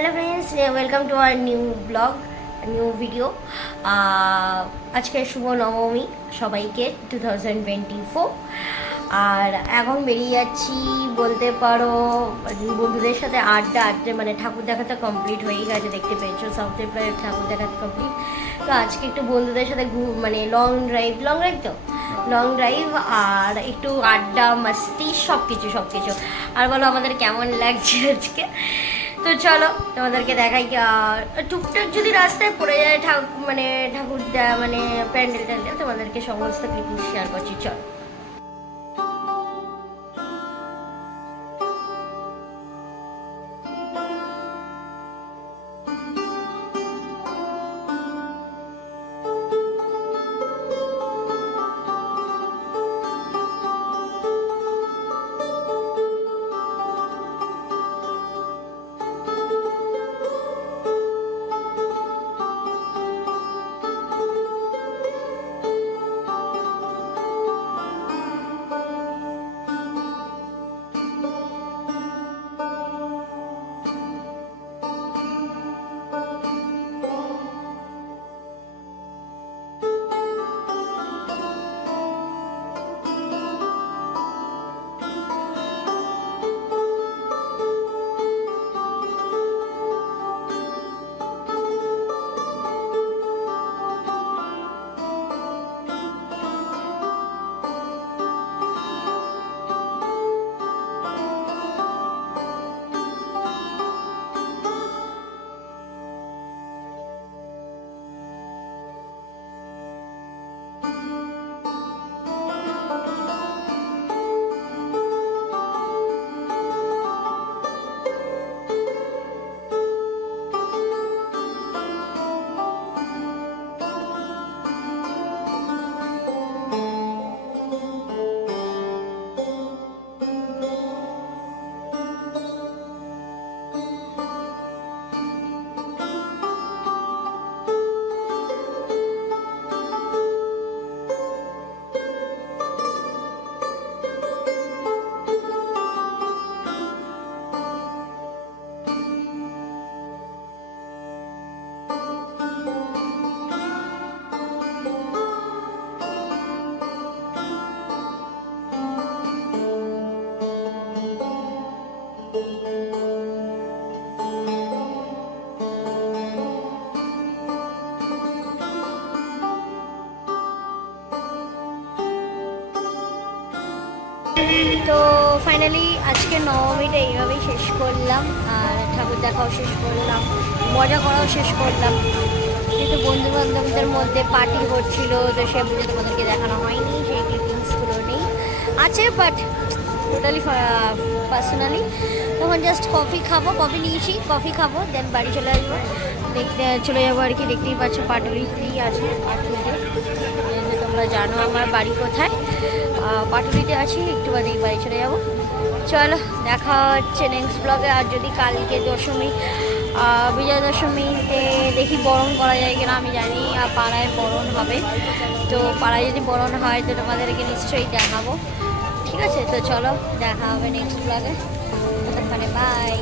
Hello friends, welcome to our new blog, new video. আজকে শুভ নবমী সবাইকে 2024। আর এখন বেরিয়ে যাচ্ছি বলতে পারো বন্ধুদের সাথে আড্ডা মানে ঠাকুর দেখাটা কমপ্লিট হয়েই গেছে, দেখতে পেয়েছো সাউথে প্রায় ঠাকুর দেখাটা কমপ্লিট। তো আজকে একটু বন্ধুদের সাথে মানে লং ড্রাইভ তো লং ড্রাইভ আর একটু আড্ডা মাস্তি সব কিছু। আর বলো আমাদের কেমন লাগছে আজকে। তো চলো তোমাদেরকে দেখাই। টুকটাক যদি রাস্তায় পড়ে যায় ঠাকুর মানে প্যান্ডেল তোমাদেরকে সমস্ত ক্লিপ শেয়ার করছি। চলো। তো ফাইনালি আজকে নবমীটা এইভাবেই শেষ করলাম, আর ঠাকুর দেখাও শেষ করলাম, মজা করাও শেষ করলাম। কিন্তু বন্ধু বান্ধবদের মধ্যে পার্টি হচ্ছিল, তো সেগুলো তোমাদেরকে দেখানো হয়নি, সেই ক্লিপিংসগুলো নেই, আছে বাট টোটালি পার্সোনালি। তখন জাস্ট কফি নিয়েছি, কফি খাবো, দেন বাড়ি চলে আসবো, চলে যাবো আর কি। দেখতেই পাচ্ছ পাটুলিতেই আছে, পাটুলিতে তোমরা জানো আমার বাড়ি কোথায়, পাটুলিতে আছি, একটু বাদেই বাড়ি চলে যাবো। চলো দেখা হচ্ছে নেক্সট ব্লগে। আর যদি কালকে দশমী, বিজয়া দশমীতে দেখি বরণ করা যায় কিনা আমি জানি, আর পাড়ায় বরণ হবে, তো পাড়ায় যদি বরণ হয় তো তোমাদেরকে নিশ্চয়ই দেখাবো। ঠিক আছে, তো চলো দেখা হবে নেক্সট ব্লগে। ততক্ষণে বাই।